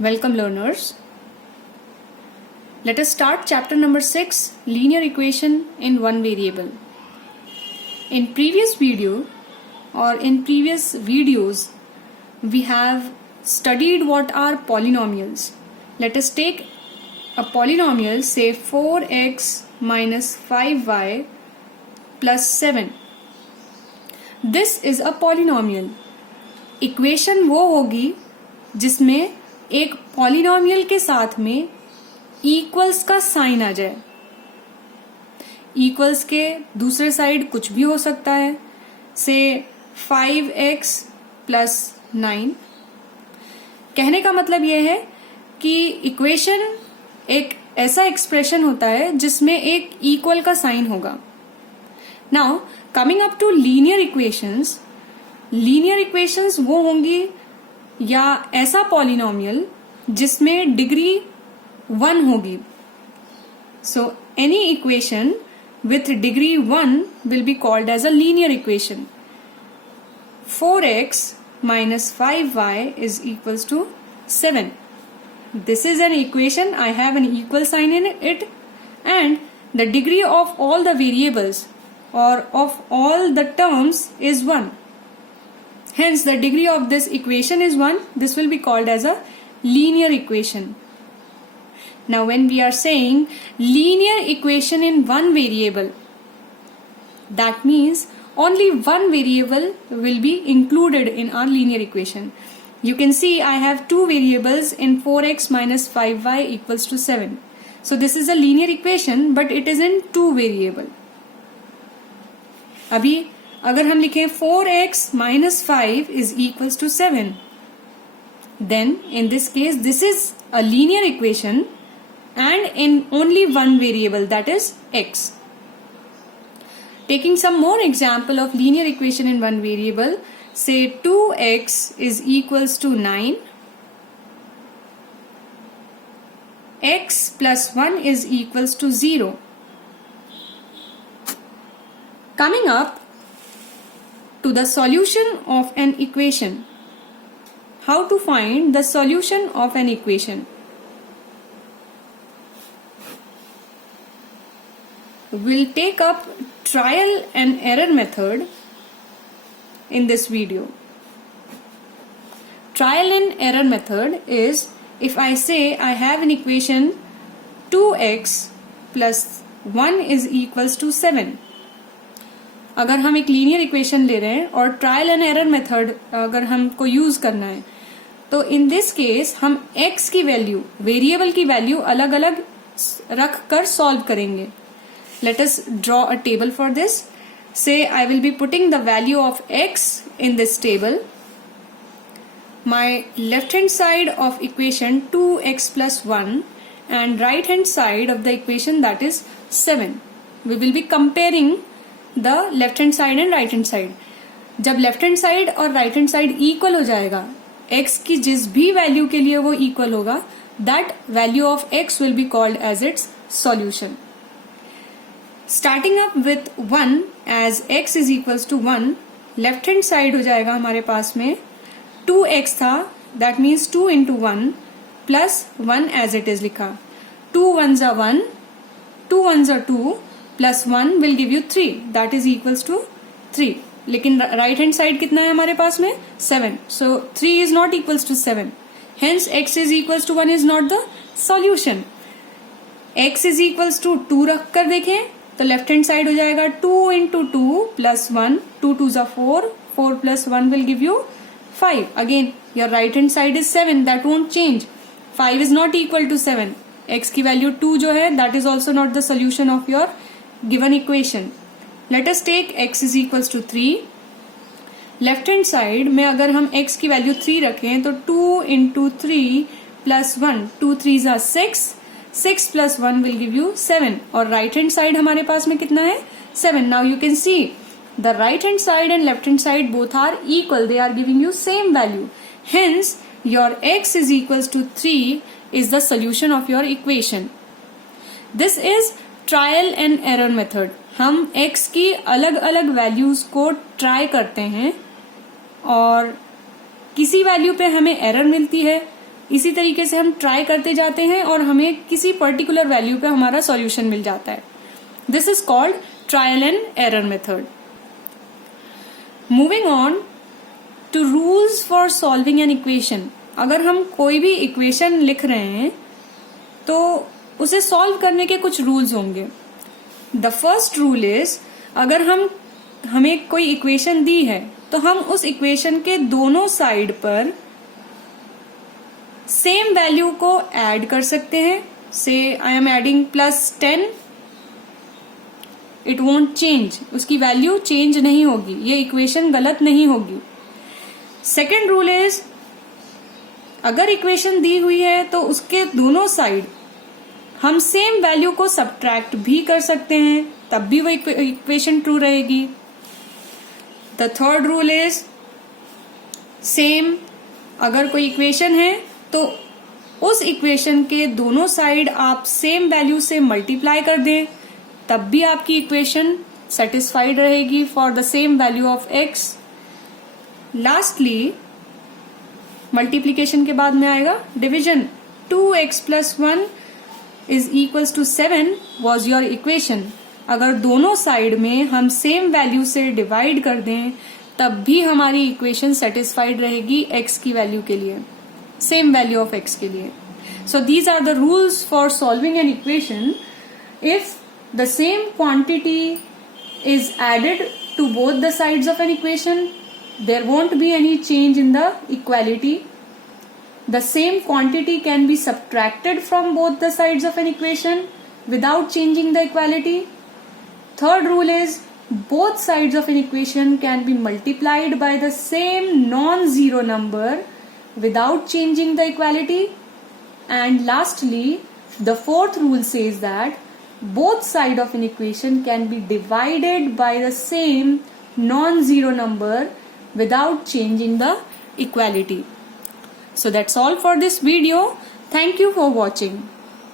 Welcome learners. Let us start chapter number 6, linear equation in one variable. In previous video or in previous videos, we have studied what are polynomials. Let us take a polynomial, say 4x minus 5y plus 7. This is a polynomial. Equation वो होगी जिसमें एक polynomial के साथ में equals का sign आ जाए. Equals के दूसरे साइड कुछ भी हो सकता है, से 5x प्लस 9. कहने का मतलब यह है कि इक्वेशन एक ऐसा एक्सप्रेशन होता है जिसमें एक इक्वल का साइन होगा. Now coming up to linear equations. Linear equations वो होंगी या ऐसा पॉलिनॉमियल जिसमें डिग्री 1 होगी. So any equation with degree 1 will be called as a linear equation. 4x minus 5y is equals to 7. This is an equation. I have an equal sign in it, and the degree of all the variables or of all the terms is 1. Hence, the degree of this equation is 1. This will be called as a linear equation. Now, when we are saying linear equation in one variable, that means only one variable will be included in our linear equation. You can see I have two variables in 4x minus 5y equals to 7. So, this is a linear equation, but it is in two variable. अभी अगर हम लिखें 4x minus 5 is equals to 7, then in this case this is a linear equation and in only one variable, that is x. Taking some more example of linear equation in one variable, say 2x is equals to 9, x plus 1 is equals to 0. Coming up to the solution of an equation. How to find the solution of an equation? We'll take up trial and error method in this video. Trial and error method is, if I say I have an equation 2x plus 1 is equals to 7. अगर हम एक linear equation ले रहे हैं और trial and error method अगर हमको use करना है, तो इन दिस केस हम x की वैल्यू, वेरिएबल की वैल्यू अलग अलग रख कर सॉल्व करेंगे. Let us draw a table for this. Say I will be putting the value of x in this table. My left hand side of equation 2x plus 1 and right hand side of the equation, that is 7. We will be comparing the left hand side and right hand side. जब left hand side और right hand side equal हो जाएगा, x की जिस भी value के लिए वो इक्वल होगा, that value of x will be called as its solution. Starting up with 1 as x is equals to 1, left hand side हो जाएगा हमारे पास में 2x था, that means 2 into 1 plus 1 as it is लिखा. 2 1s are 1, 2 1s are 2 plus 1 will give you 3, that is equals to 3. लेकिन right hand side कितना है हमारे पास में 7. So 3 is not equals to 7. Hence x is equals to 1 is not the solution. x is equals to 2 रख कर देखें तो लेफ्ट हैंड साइड हो जाएगा 2 into 2 plus 1, 2 2s are 4, 4 plus 1 will give you 5. Again your right hand side is 7, that won't change. 5 is not equal to 7. x की value 2 जो है, that is also not the solution of your given equation. Let us take x is equals to 3. Left hand side में अगर हम x की value 3 रखें तो 2 into 3 plus 1, 2 3s are 6, 6 plus 1 will give you 7. और right hand side हमारे पास में कितना है 7. Now you can see the right hand side and left hand side both are equal, they are giving you same value. Hence your x is equals to 3 is the solution of your equation. This is trial and error method. हम x की अलग अलग values को try करते हैं और किसी value पे हमें एरर मिलती है इसी तरीके से हम ट्राई करते जाते हैं और हमें किसी पर्टिकुलर वैल्यू पे हमारा सॉल्यूशन मिल जाता है. This is called trial and error method. Moving on to rules for solving an equation. अगर हम कोई भी इक्वेशन लिख रहे हैं तो उसे सॉल्व करने के कुछ रूल्स होंगे. द फर्स्ट रूल इज, अगर हमें कोई इक्वेशन दी है तो हम उस इक्वेशन के दोनों साइड पर सेम वैल्यू को ऐड कर सकते हैं. से I am adding +10, it won't change. उसकी वैल्यू चेंज नहीं होगी, ये इक्वेशन गलत नहीं होगी. सेकेंड रूल इज, अगर इक्वेशन दी हुई है तो उसके दोनों साइड हम सेम वैल्यू को सब्ट्रैक्ट भी कर सकते हैं, तब भी वो इक्वेशन ट्रू रहेगी. The third rule is same, अगर कोई इक्वेशन है तो उस इक्वेशन के दोनों साइड आप सेम वैल्यू से मल्टीप्लाई कर दें, तब भी आपकी इक्वेशन सेटिस्फाइड रहेगी for the same value of x. Lastly multiplication के बाद में आएगा division. 2x + 1 = 7 was your equation. अगर दोनों साइड में हम सेम वैल्यू से डिवाइड कर दें तब भी हमारी इक्वेशन सेटिस्फाइड रहेगी x की वैल्यू के लिए, सेम वैल्यू ऑफ x के लिए. So these are the rules for solving an equation. If the same quantity is added to both the sides of an equation, there won't be any change in the equality. The same quantity can be subtracted from both the sides of an equation without changing the equality. Third rule is, both sides of an equation can be multiplied by the same non-zero number without changing the equality. And lastly, the fourth rule says that both sides of an equation can be divided by the same non-zero number without changing the equality. So that's all for this video. Thank you for watching.